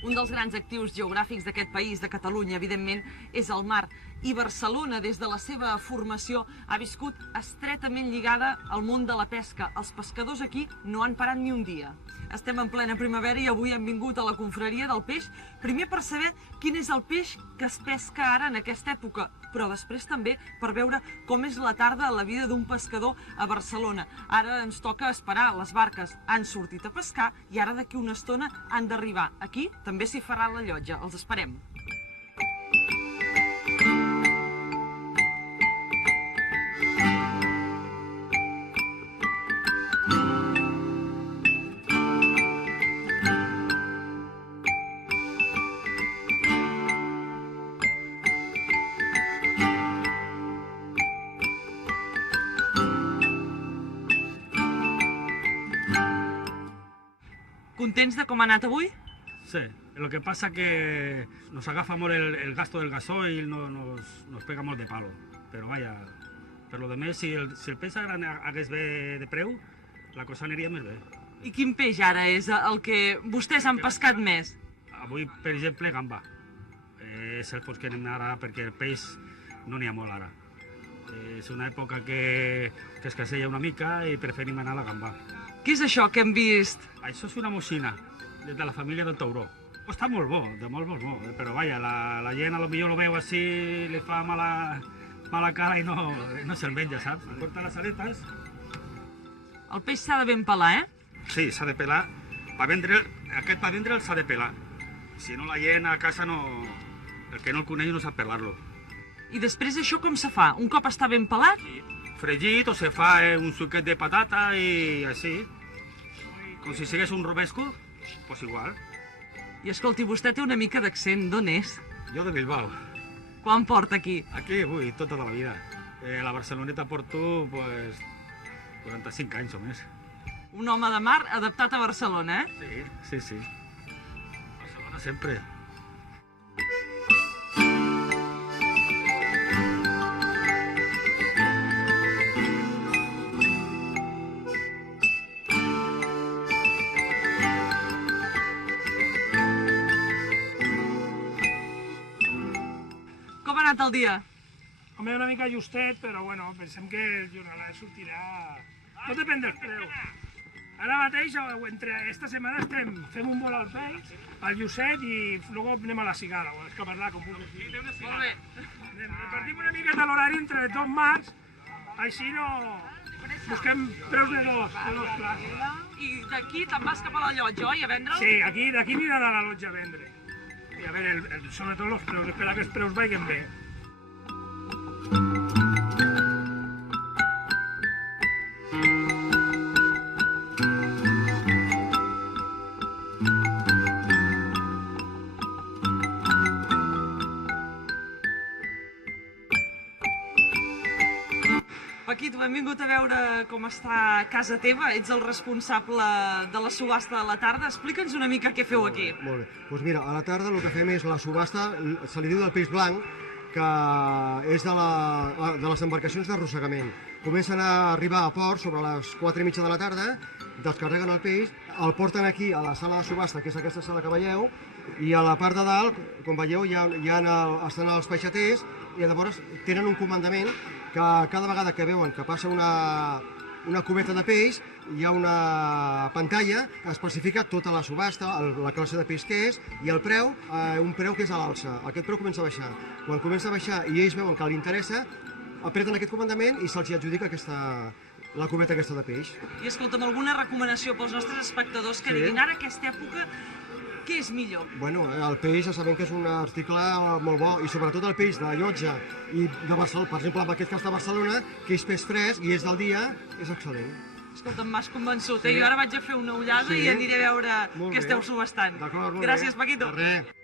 Un dels grans actius geogràfics d'aquest país, de Catalunya, evidentment, és el mar. I Barcelona, des de la seva formació, ha viscut estretament lligada al món de la pesca. Els pescadors aquí no han parat ni un dia. Estem en plena primavera i avui hem vingut a la confraria del peix, primer per saber quin és el peix que es pesca ara en aquesta època, però després també per veure com és la tarda a la vida d'un pescador a Barcelona. Ara ens toca esperar, les barques han sortit a pescar i ara d'aquí una estona han d'arribar. Aquí també s'hi farà la llotja, els esperem. Contents de com ha anat avui? Sí, lo que pasa que nos agafa molt el gasto del gasoil, nos pega molt de palo. Però vaja, per lo demés, si el peix hagués bé de preu, la cosa aniria més bé. I quin peix ara és el que vostès han pescat més? Avui, per exemple, gamba. És el fons que anem ara perquè el peix no n'hi ha molt ara. És una època que escassella una mica i preferim anar a la gamba. Què és això que hem vist? Això és una moixina, de la família del tauró. Està molt bo, de molt bo, però vaja, la gent potser lo veu així, li fa mala cara i no se'l menja, saps? Porta les aletes. El peix s'ha de ben pelar, eh? Sí, s'ha de pelar. Aquest per vendre'l s'ha de pelar. Si no, la gent a casa el que no el coneix no sap pelar-lo. I després això com se fa? Un cop està ben pelat? Fregit o se fa un suquet de patata i així. Com si sigués un romesco, pues igual. I escolti, vostè té una mica d'accent. D'on és? Jo de Bilbao. Quan porta aquí? Aquí, avui, tota la vida. La Barceloneta porto, pues, 45 anys o més. Un home de mar adaptat a Barcelona, eh? Sí. Barcelona sempre. Com ha anat el dia? Home, una mica justet, però bueno, pensem que el jornaler sortirà... Tot depèn dels preus. Ara mateix, esta setmana fem un vol al peix, al llucet i luego anem a la cigala, o a l'escaparlà, com puc dir. Molt bé. Repartim una miqueta l'horari entre dos mars, així no... Busquem preus de dos plats. I d'aquí te'n vas cap a la llotja, oi, a vendre'l? Sí, d'aquí anirà a la lotja a vendre. I a veure, sobretot els preus, esperar que els preus vagin bé. Paquito, hem vingut a veure com està casa teva, ets el responsable de la subhasta de la tarda. Explica'ns una mica què feu aquí. Molt bé. Doncs mira, a la tarda el que fem és la subhasta, se li diu del peix blanc, que és de les embarcacions d'arrossegament. Comencen a arribar a port sobre les 4:30 de la tarda, descarreguen el peix, el porten aquí a la sala de subhasta, que és aquesta sala que veieu, i a la part de dalt, com veieu, estan els peixaters i llavors tenen un comandament que cada vegada que veuen que passa una cubeta de peix hi ha una pantalla que especifica tota la subhasta, la classe de peix que és i el preu, un preu que és a l'alça. Aquest preu comença a baixar. Quan comença a baixar i ells veuen que li interessa, apreten aquest comandament i se'ls adjudica la cubeta aquesta de peix. I escolta'm, alguna recomanació pels nostres espectadors que diguin ara aquesta època què és millor? Bueno, el peix ja sabem que és un article molt bo i sobretot el peix de llotja i de Barcelona, per exemple, amb aquest cas de Barcelona, que és peix fresc i és del dia, és excel·lent. Escolta'm, m'has convençut, Jo ara vaig a fer una ullada i aniré a veure què esteu subhastant. D'acord, molt bé. Gràcies, Paquito. De res.